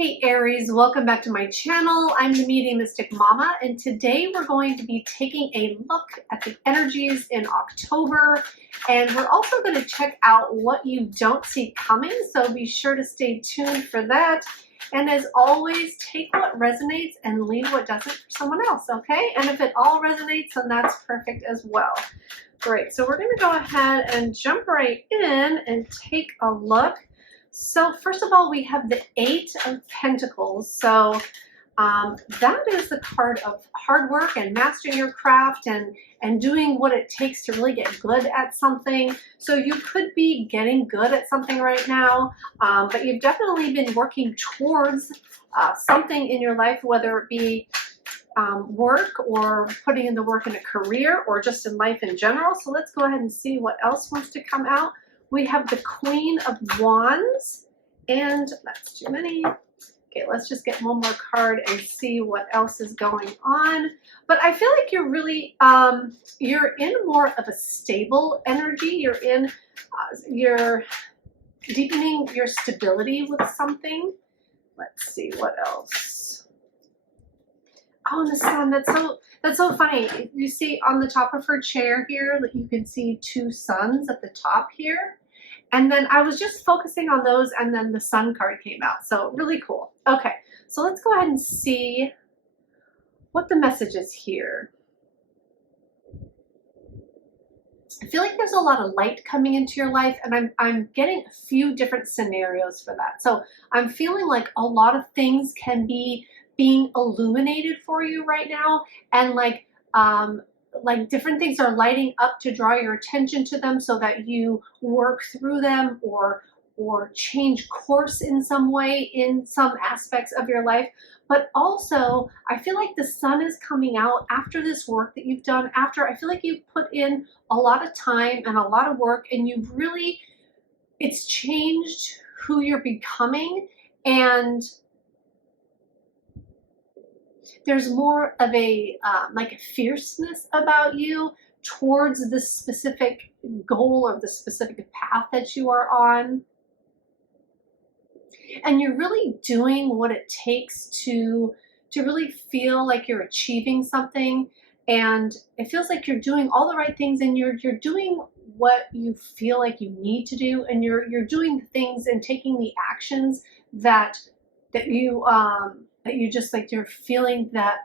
Hey Aries, welcome back to my channel. I'm the Meeting Mystic Mama, and today we're going to be taking a look at the energies in October, and we're also going to check out what you don't see coming, so be sure to stay tuned for that. And as always, take what resonates and leave what doesn't for someone else, okay? And if it all resonates, then that's perfect as well. Great, so we're going to go ahead and jump right in and take a look. So first of all, we have the Eight of Pentacles. So that is the card of hard work and mastering your craft and doing what it takes to really get good at something. So you could be getting good at something right now, but you've definitely been working towards something in your life, whether it be work or putting in the work in a career or just in life in general. So let's go ahead and see what else wants to come out. We have the Queen of Wands, and that's too many. Okay, let's just get one more card and see what else is going on. But I feel like you're really, you're in more of a stable energy. You're deepening your stability with something. Let's see what else. Oh, the Sun, that's so funny. You see on the top of her chair here that you can see two suns at the top here. And then I was just focusing on those, and then the Sun card came out. So really cool. Okay, so let's go ahead and see what the message is here. I feel like there's a lot of light coming into your life, and I'm getting a few different scenarios for that. So I'm feeling like a lot of things can be being illuminated for you right now, and like different things are lighting up to draw your attention to them so that you work through them or change course in some way in some aspects of your life. But also, I feel like the Sun is coming out after this work that you've done, after I feel like you've put in a lot of time and a lot of work, and you've really, it's changed who you're becoming, and there's more of a like a fierceness about you towards the specific goal or the specific path that you are on. And you're really doing what it takes to really feel like you're achieving something. And it feels like you're doing all the right things, and you're doing what you feel like you need to do, and you're doing the things and taking the actions that you just like, you're feeling that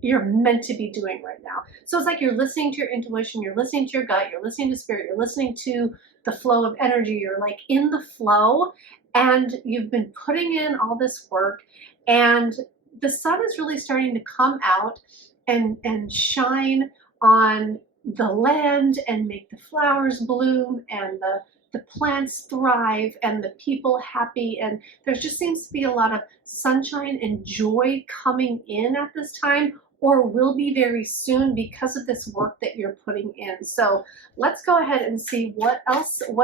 you're meant to be doing right now. So it's like you're listening to your intuition, you're listening to your gut, you're listening to spirit, you're listening to the flow of energy, you're like in the flow, and you've been putting in all this work, and the Sun is really starting to come out and shine on the land and make the flowers bloom and the plants thrive and the people happy, and there just seems to be a lot of sunshine and joy coming in at this time, or will be very soon because of this work that you're putting in. So let's go ahead and see what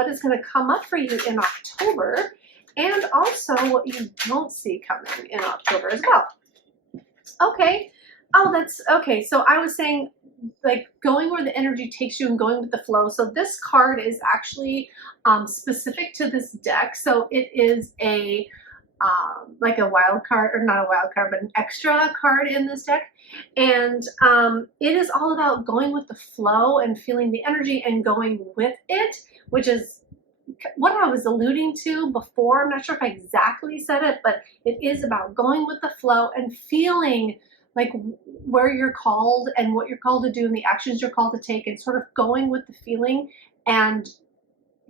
is going to come up for you in October, and also what you don't see coming in October as well. Okay. Oh, that's okay. So I was saying, like, going where the energy takes you and going with the flow. So this card is actually specific to this deck. So it is a like a wild card, or not a wild card, but an extra card in this deck. And it is all about going with the flow and feeling the energy and going with it, which is what I was alluding to before. I'm not sure if I exactly said it, but it is about going with the flow and feeling like where you're called and what you're called to do and the actions you're called to take, and sort of going with the feeling and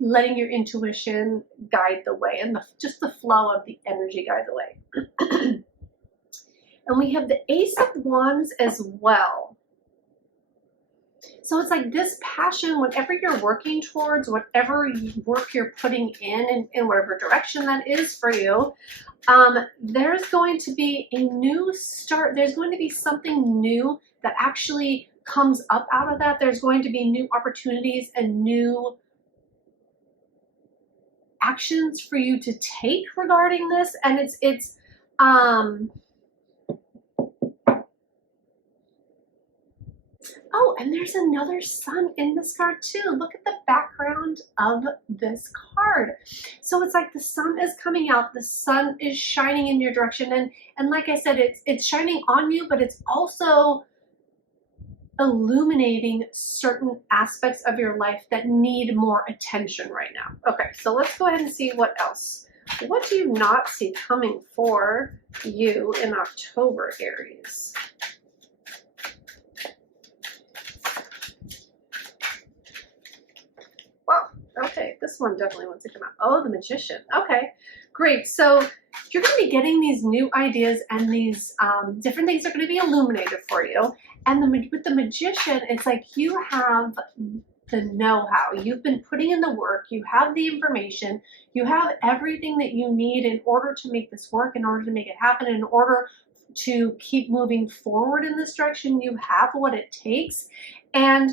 letting your intuition guide the way, and just the flow of the energy guide the way. And we have the Ace of Wands as well. So it's like this passion, whatever you're working towards, whatever work you're putting in whatever direction that is for you, there's going to be a new start. There's going to be something new that actually comes up out of that. There's going to be new opportunities and new actions for you to take regarding this. And it's Oh, and there's another sun in this card too. Look at the background of this card. So it's like the sun is coming out, the sun is shining in your direction, and like I said, it's shining on you, but it's also illuminating certain aspects of your life that need more attention right now. Okay, so let's go ahead and see what else. What do you not see coming for you in October, Aries? Well, okay, this one definitely wants to come out. Oh, the Magician. Okay, great. So you're going to be getting these new ideas, and these different things are going to be illuminated for you. And with the Magician, it's like you have the know-how. You've been putting in the work. You have the information. You have everything that you need in order to make this work, in order to make it happen, in order to keep moving forward in this direction. You have what it takes. And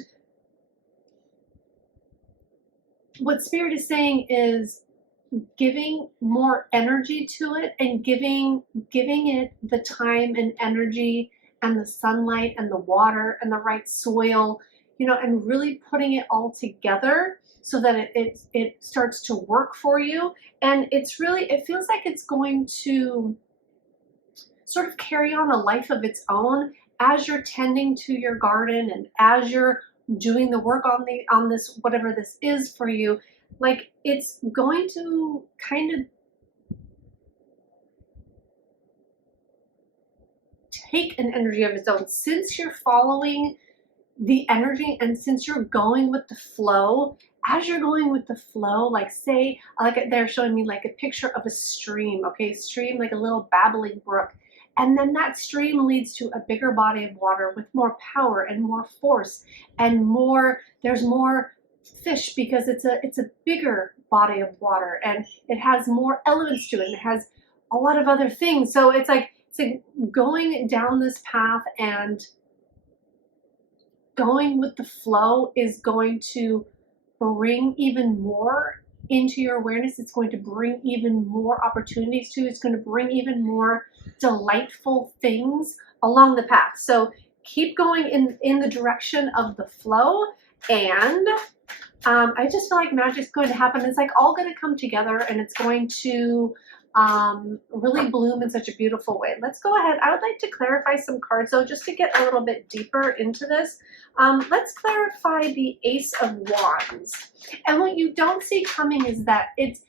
what Spirit is saying is giving more energy to it, and giving it the time and energy and the sunlight and the water and the right soil, you know, and really putting it all together so that it starts to work for you. And it's really, it feels like it's going to sort of carry on a life of its own as you're tending to your garden and as you're doing the work on this, whatever this is for you. Like, it's going to kind of take an energy of its own, since you're following the energy and since you're going with the flow. As you're going with the flow, like, say, like they're showing me like a picture of a stream, okay, stream, like a little babbling brook, and then that stream leads to a bigger body of water with more power and more force and more, there's more fish because it's a bigger body of water, and it has more elements to it, and it has a lot of other things. So it's like going down this path and going with the flow is going to bring even more into your awareness. It's going to bring even more opportunities to you. It's going to bring even more delightful things along the path. So keep going in the direction of the flow, and I just feel like magic's going to happen. It's like all going to come together, and it's going to really bloom in such a beautiful way. Let's go ahead. I would like to clarify some cards, though, just to get a little bit deeper into this. Let's clarify the Ace of Wands. And what you don't see coming is that it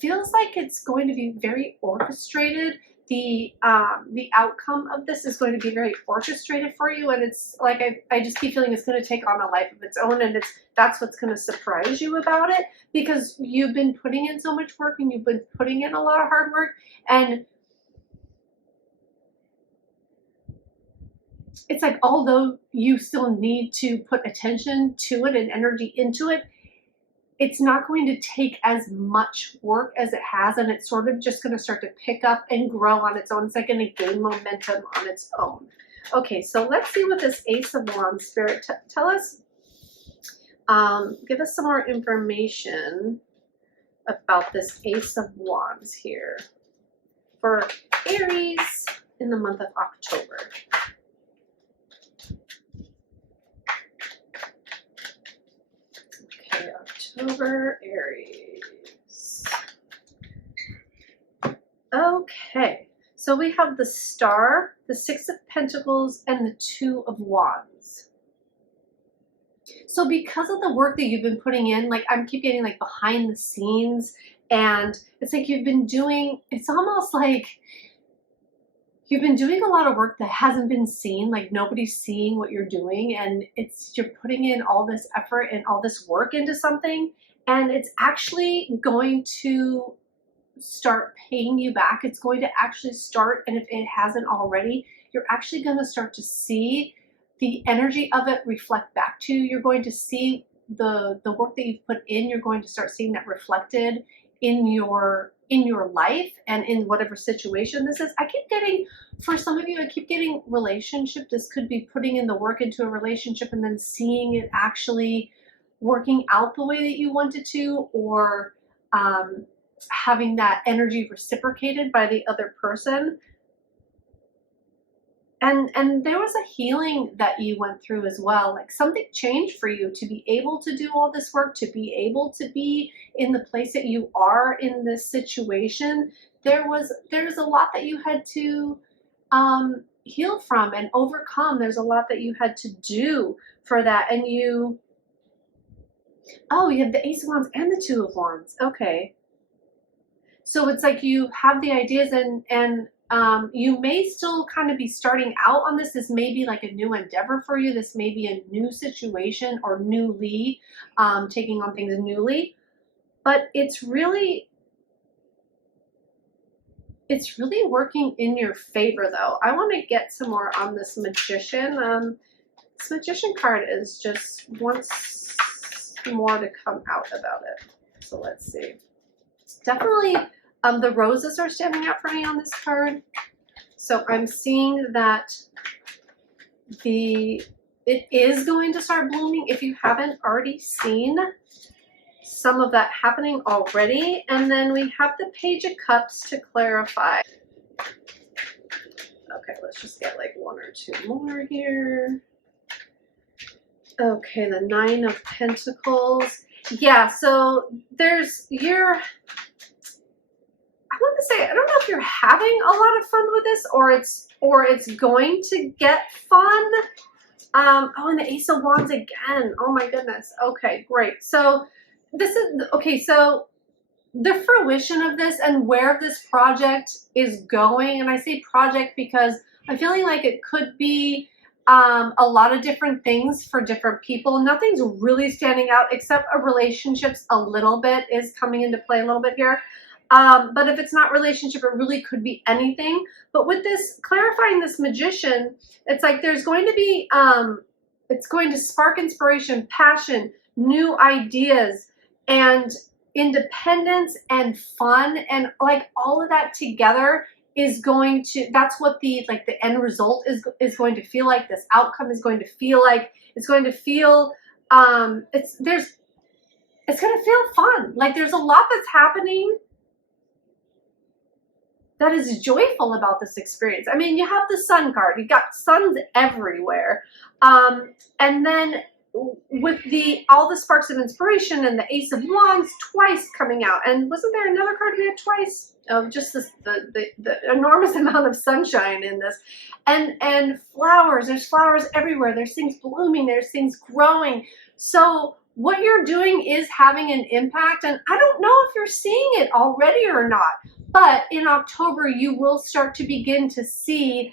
feels like it's going to be very orchestrated. The outcome of this is going to be very orchestrated for you, and it's like I just keep feeling it's going to take on a life of its own, and that's what's going to surprise you about it, because you've been putting in so much work and you've been putting in a lot of hard work, and it's like, although you still need to put attention to it and energy into it, it's not going to take as much work as it has, and it's sort of just going to start to pick up and grow on its own. It's like going to gain momentum on its own. Okay, so let's see what this Ace of Wands, Spirit, tell us, give us some more information about this Ace of Wands here for Aries in the month of October. October, Aries. Okay, so we have the Star, the Six of Pentacles, and the Two of Wands. So because of the work that you've been putting in, like I'm keep getting like behind the scenes, and it's like you've been doing, it's almost like you've been doing a lot of work that hasn't been seen, like nobody's seeing what you're doing, and you're putting in all this effort and all this work into something, and it's actually going to start paying you back. It's going to actually start, and if it hasn't already, you're actually going to start to see the energy of it reflect back to you. You're going to see the work that you've put in, you're going to start seeing that reflected in your life and in whatever situation this is. I keep getting, for some of you, I keep getting relationship. This could be putting in the work into a relationship and then seeing it actually working out the way that you want it to, or having that energy reciprocated by the other person. and there was a healing that you went through as well. Like something changed for you to be able to do all this work, to be able to be in the place that you are in this situation. There's a lot that you had to heal from and overcome. There's a lot that you had to do for that. And you have the Ace of Wands and the Two of Wands. Okay. So it's like you have the ideas, and you may still kind of be starting out on this. This may be like a new endeavor for you. This may be a new situation, or newly taking on things newly. But it's really working in your favor, though. I want to get some more on this Magician. This Magician card is just wants more to come out about it. So let's see. It's definitely the roses are standing out for me on this card. So I'm seeing that it is going to start blooming if you haven't already seen some of that happening already. And then we have the Page of Cups to clarify. Okay, let's just get like one or two more here. Okay, the Nine of Pentacles. Yeah, so there's I want to say, I don't know if you're having a lot of fun with this, or it's going to get fun. Oh, and the Ace of Wands again. Oh my goodness. Okay, great. So this is, okay, so the fruition of this and where this project is going, and I say project because I'm feeling like it could be a lot of different things for different people. Nothing's really standing out except a relationships a little bit is coming into play a little bit here. But if it's not relationship, it really could be anything. But with this, clarifying this Magician, it's like there's going to be, it's going to spark inspiration, passion, new ideas, and independence and fun, and like all of that together is going to, that's what the end result is going to feel like. This outcome is going to feel like, it's going to feel, it's going to feel fun. Like there's a lot that's happening that is joyful about this experience. I mean, you have the Sun card. You got suns everywhere. And then with all the sparks of inspiration and the Ace of Wands twice coming out. And wasn't there another card we had twice? Oh, just the enormous amount of sunshine in this. And flowers. There's flowers everywhere. There's things blooming. There's things growing. So what you're doing is having an impact. And I don't know if you're seeing it already or not. But in October, you will start to begin to see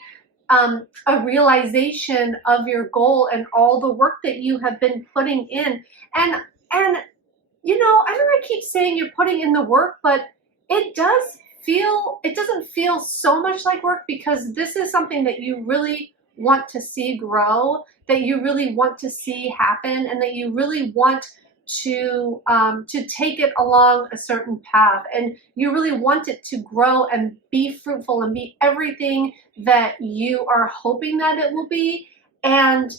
a realization of your goal and all the work that you have been putting in. And you know, I know I keep saying you're putting in the work, but it doesn't feel so much like work, because this is something that you really want to see grow, that you really want to see happen, and that you really want to take it along a certain path, and you really want it to grow and be fruitful and be everything that you are hoping that it will be. And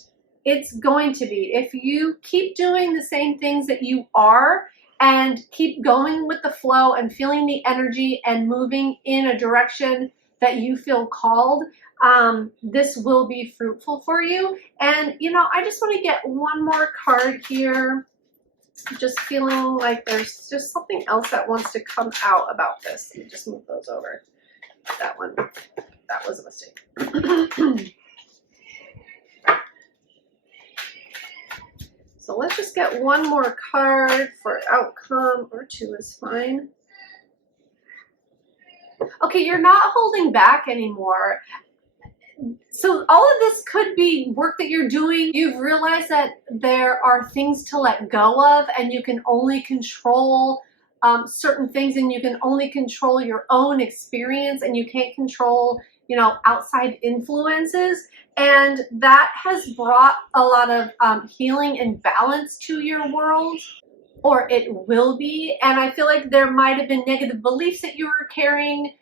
it's going to be, if you keep doing the same things that you are and keep going with the flow and feeling the energy and moving in a direction that you feel called, this will be fruitful for you. And you know, I just want to get one more card here. Just feeling like there's just something else that wants to come out about this. Let me just move those over. That one, that was a mistake. So let's just get one more card for outcome, or two is fine. Okay, you're not holding back anymore. So all of this could be work that you're doing. You've realized that there are things to let go of, and you can only control certain things, and you can only control your own experience, and you can't control, you know, outside influences. And that has brought a lot of healing and balance to your world, or it will be. And I feel like there might have been negative beliefs that you were carrying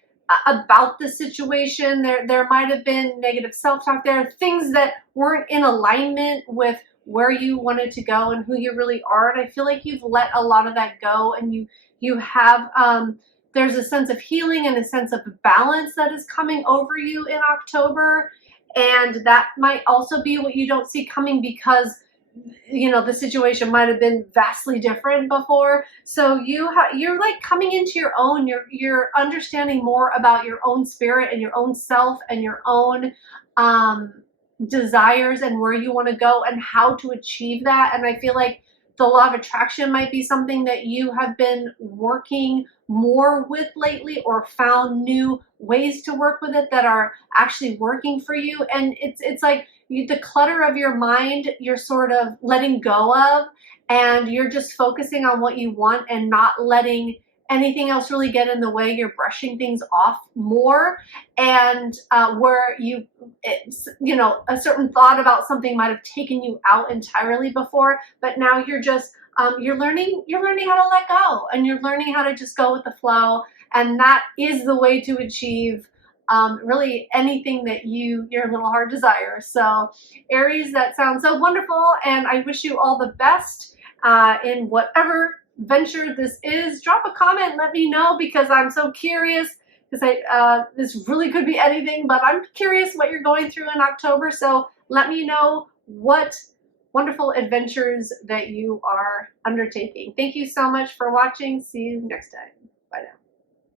about the situation. There might have been negative self-talk. There are things that weren't in alignment with where you wanted to go and who you really are. And I feel like you've let a lot of that go, and you have there's a sense of healing and a sense of balance that is coming over you in October. And that might also be what you don't see coming because, you know, the situation might have been vastly different before. So you're like coming into your own, you're understanding more about your own spirit and your own self and your own desires and where you want to go and how to achieve that. And I feel like the law of attraction might be something that you have been working more with lately, or found new ways to work with it that are actually working for you. And it's like the clutter of your mind, you're sort of letting go of, and you're just focusing on what you want and not letting anything else really get in the way. You're brushing things off more, and where you know, a certain thought about something might have taken you out entirely before, but now you're just you're learning how to let go, and you're learning how to just go with the flow. And that is the way to achieve really anything that your little heart desires. So Aries, that sounds so wonderful, and I wish you all the best in whatever venture this is. Drop a comment, let me know, because I'm so curious, because this really could be anything, but I'm curious what you're going through in October. So let me know what wonderful adventures that you are undertaking. Thank you so much for watching. See you next time.